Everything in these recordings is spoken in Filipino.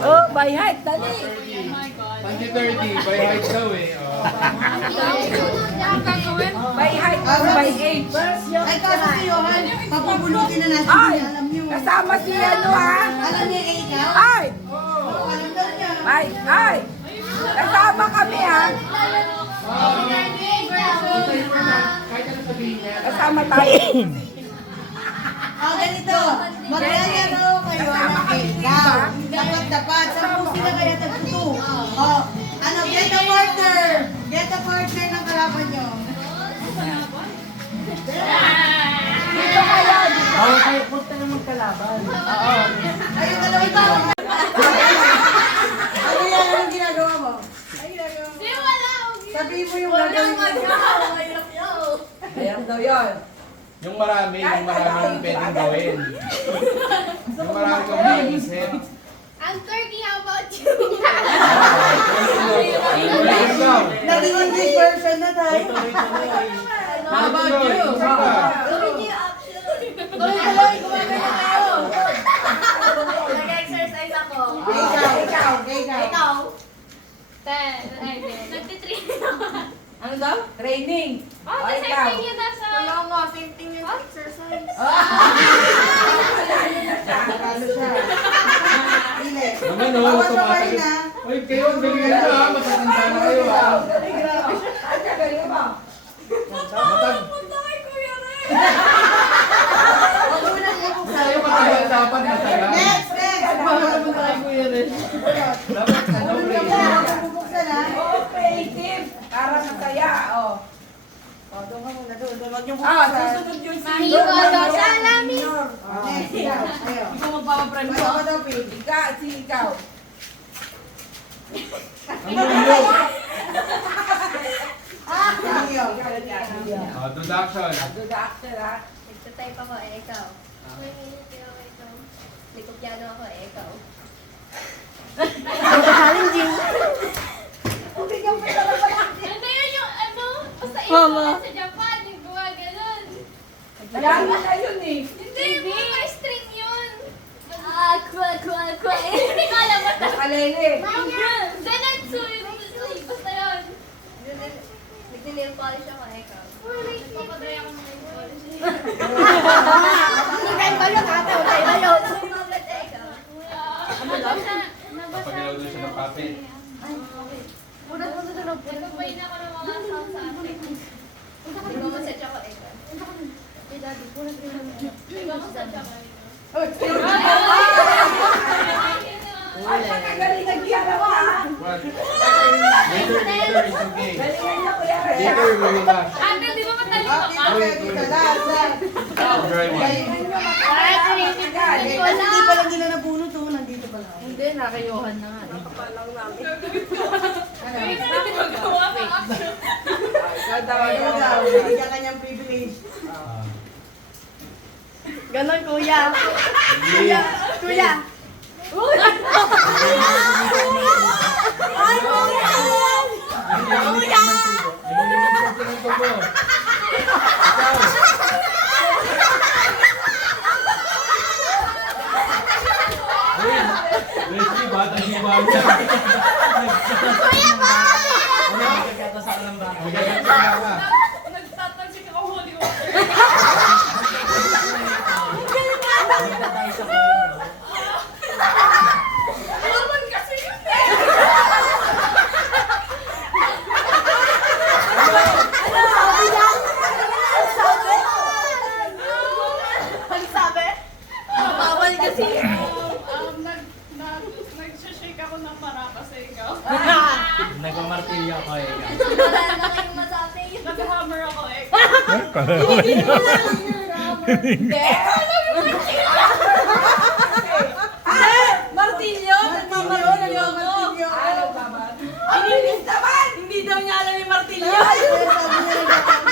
Oh, by height, dali. 2030, by height daw eh. By height, by age. Ay, kasi si Johan, papabunutin na natin, Ay, alam niyo. kasama si ano ha? Alam niya ikaw? Ay, Alam daw niya. ay, kasama kami ha. Kahit ano sabihin niya. Kasama tayo. Ganito, maglalaro kayo ng ikaw. Dapat, sa sila kaya tagputo. Get a partner. Get a partner ng kalaban niyo. Dito kayo. Kayo punta na magkalaban. Ayun, dalawa ito. Ano yan? Anong ginagawa mo? Sabihin mo yung gagawin mo. Ayan daw yun. Yung marami pwedeng gawin. Yung marami kang maisip. I'm Turkey, how about you? Naging English version na tayo. How about you? Tuloy-tuloy, gumagana tayo. Nag-exercise ako. Ikaw. Nagtitrain ako. Ano daw? Training. Oh, the same thing yun nasa... Wala nga, same thing yung exercise. Nakalo siya. Ile. Naman o, Bawas pa tumatag. rin na. Uy, kayo, ang galingan nyo ha. Matatanda na kayo ha. Ay, grabe siya. Ano ka galing mo? Punta kay Kuya Ren. Huwag mo na ibuksan. Kayo matagal dapat masaya. Next. Dapat ano, Huwag mo bubuksan ha. Oh, creative. Para masaya. Oh. Doon ka muna, doon. Huwag niyong Ah, bubuksan. susunod yung Mahilo sa alamin. Next, ikaw. Ayo. Ikaw magpapaprime Ano ka daw, Pin? Ikaw. Ang mundo. Iyo. Introduction. Do the action ha. Nagtatype ako, ikaw. May kumpyano ako, ikaw. Ano yun yung ano? Basta ikaw sa Japan, yung gumaganon. Dami na yun eh. Hindi, mga string yun. Hindi ko alam ba? Nakalele. Zenatsu, basta yun. Nag-nail polish ako, ikaw. Nagpapadry ako ng nail polish. Hindi ba yun? Ikaw. Ano daw? Kapag doon siya ng papel. Nagpapain ako ng mga sound sa atin. Nagmamassage ako, ikaw. Nagmamassage ako, ikaw. Ay, nakagaling nagkiyarawa ha. What? Later, it's okay. Galingan niya kuya Ren. Later, lumabas. Ate, di ba matalino ka? Dito. Last. Dry one. Kasi hindi pa lang nila nabunot to. Nandito pa lang. Hindi, nakayuhan na nga. Magawa pa action. Ikaw daw. Ano daw? Bigyan kanyang privilege. Ganon kuya. Kuya. Kuya. Ay, kuya! Kuya! Leslie, bata niya ba? Kuya ba? Magkakata sa kalamba. Nagtatansik ako holy water. Tayo sa kuya. Naman kasi yun eh. Ano sabi? Bawal kasi. Nag-shake ako ng marapa sa ikaw. Nagmamartilyo ako eh. Wala na kayong masabi. Nag-hammer ako eh. Martilyo? Martilyo, Martilyo. Ano ba ba? Ang bilis naman! Hindi daw niya alam yung martilyo.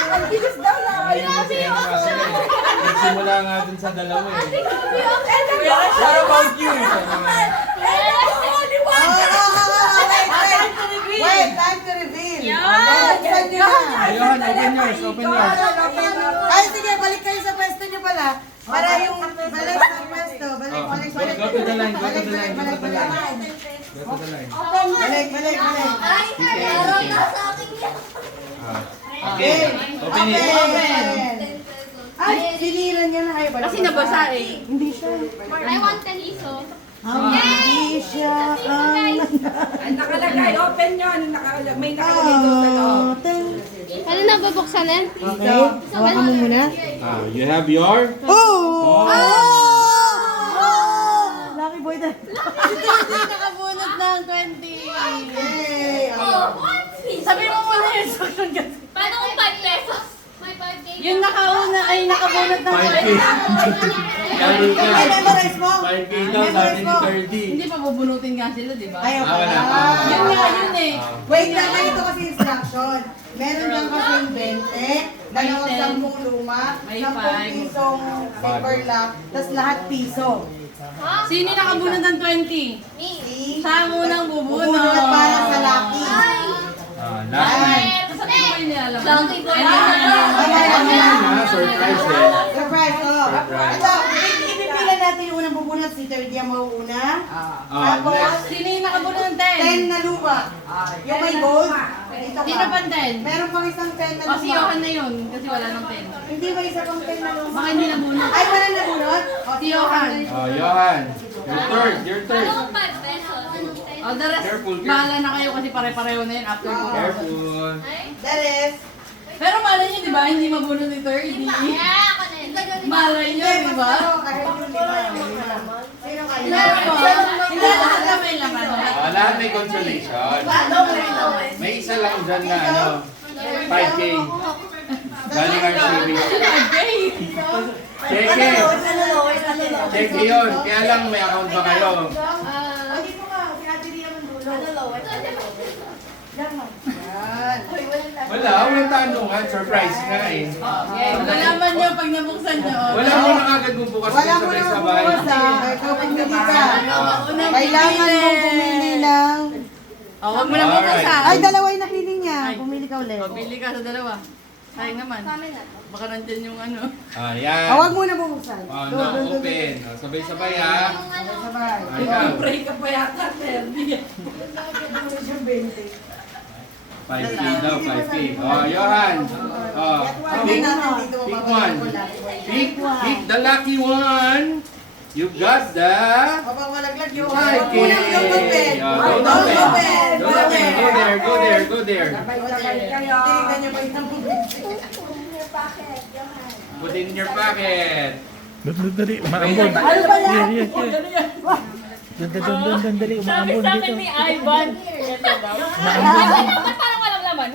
Ang bilis daw na. Nagsimula nga dun sa dalawa eh. What about you? Wait, time to reveal. Yan! Buksan niyo na. Ayun, open yours, open yours. Ay, sige, balik kayo sa pwesto niyo pala. Para yung balik sa pwesto. Balik Go, sa to the line, go to the line, go to the line. Go to the line. Balik. Ay, meron ka sa akin yan. Ah. Okay, open it. Open. Ay, sinira niya na. Ay, Kasi nabasa eh. Hindi siya. I want 10 iso. Hindi siya. Ang nakalagay, open nyo. May nakalagay doon sa loob. Ano na babuksan yan? Okay. Hawakan mo muna. Ah, you have your... Oh! Oh! Lucky boy na. Hindi nakabunot ng 20. Yay! Oh, what? Sabi mo muna yung instruction kasi. Paano kung 5 pesos? May 5K. Yung nakauna ay nakabunot ng 5K. 20. Lalo ka. Ay, memorize mo? 5K daw sa atin ni 30. Hindi pa bubunutin nga sila, di ba? Ayaw Ah, wala. Yun nga yun eh. Ah. Wait lang, ganito kasi instruction. Meron lang kasing 20, dalawang 10 luma, May 10 five. pisong silver lock, tapos lahat piso. Ha? Sino yung nakabunod ng 20? Me. See? Siya munang bubunod. Bubunot para sa lucky. Ay! Ah, last. Ay. Sabi ko ba yung nilalaman? Lucky boy. Ah, surprise din. Surprise, oh. Surprise. Ito, ipipila natin yung unang bubunot, si Third Dia mauuna. Ah, Tapos, next. Sino yung nakabunod ng 10? 10 na luma. Yung may gold. Dito Sino pa. pa 10? Meron pang isang 10 na O si luma. Johan na yun, kasi wala nang 10. Hindi ba isa pang 10 na luma? Baka hindi nabunod. Ay, wala na bunot? O, Si Johan. Oh, Johan. Your Paano turn. kung 5 pesos? O the rest, Careful, careful. bahala na kayo kasi pare-pareho na yun after ko. Careful. Ay? That is. Pero malay nyo, di ba? Hindi mabunod ni 30. Yeah, ako na yun. Malay nyo, di ba? Kahit yung lima. Sino kayo? Hindi lahat na may laman. Ah, lahat may consolation. May isa lang dyan na ano, 5K. Galing RCB. Okay. Cheque. Cheque yun. Kaya lang may account ba kayo? O, dito ka. Si Ate Ria man dulo. Yan. Wala, walang tanungan. Surprise nga eh. Okay. Malaman nyo pag nabuksan nyo. Wala mo na kagad mong bukas Wala kayo mo na sabay-sabay. bukas ha. Ikaw pumili ka. Unang Kailangan mong pumili ng... O, huwag mo na bukas ha. Ay, dalawa yung napili niya. Pumili ka ulit. Pili ka sa dalawa. Sayang naman. Baka nandyan yung ano. Ah, yan. Huwag mo na buksan. Oh, now open. Oh, sabay-sabay ha. Sabay. Ah, ikaw. Pray ka pa yata, Terry. 5K daw, 5K. Oh, Johan. Oh, pick, pick one. Pick the lucky one. You got the... Habang malaglag yung... 5K. Don't open. Oh, don't Don't open. open. Don't open. Go there, go there, go there. Tinignan niyo ba yung Put it in your pocket. Dali, umaambon. Ano ba yan? Doon, dali, Sabi umaambon sa akin dito. ni Ivan. Ito daw. Ba't parang walang laman?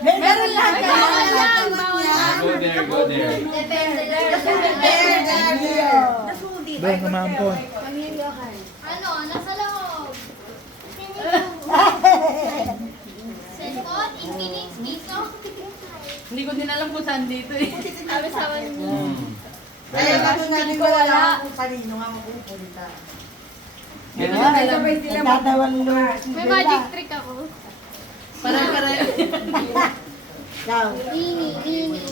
Meron lahat ka. Go there, go there. Doon, umaambon. Ano? Nasa loob. Cellphone, Infinix, piso. Hindi ko din alam kung saan dito eh. Sabi sa akin. Kaya bago natin wala kung kanino nga mapupunta. Nagtatawang May magic trick ako. Pare-pareho. Nini,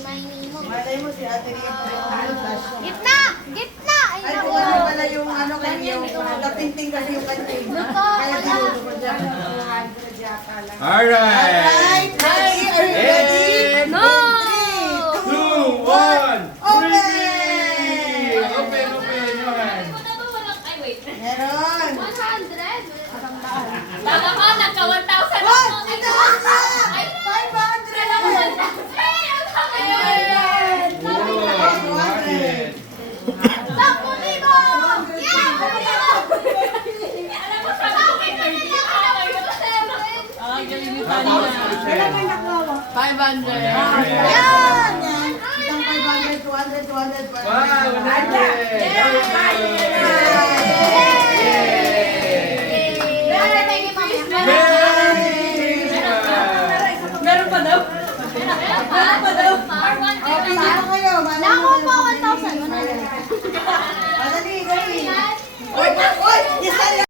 may nimo. Malay mo si Ate Ria pa rin flash. Gitna! Gitna! Ay, Ay, naku. kung ano pala yung ano kayo, yung katingting kasi yung kanting. Kaya dito ko dyan. Alright. Ready? Are you ready? No! 2, 1, Open! 3. Open, open, Johan. Ano ba walang... Ay, wait. Meron! 100? Tama ko, nagka 1,000 ako. What? Ito na! Ay, 500! Ay, ang Ayan! Oh, bakit? 10,000! Yeah! Alam mo, sabi ko kay Cardia, Ah, galing ni Tapos, Tanya. Michelle. 500. Yan! Yan! Isang 500, 200, 200, 400. Wow, 100. Yay!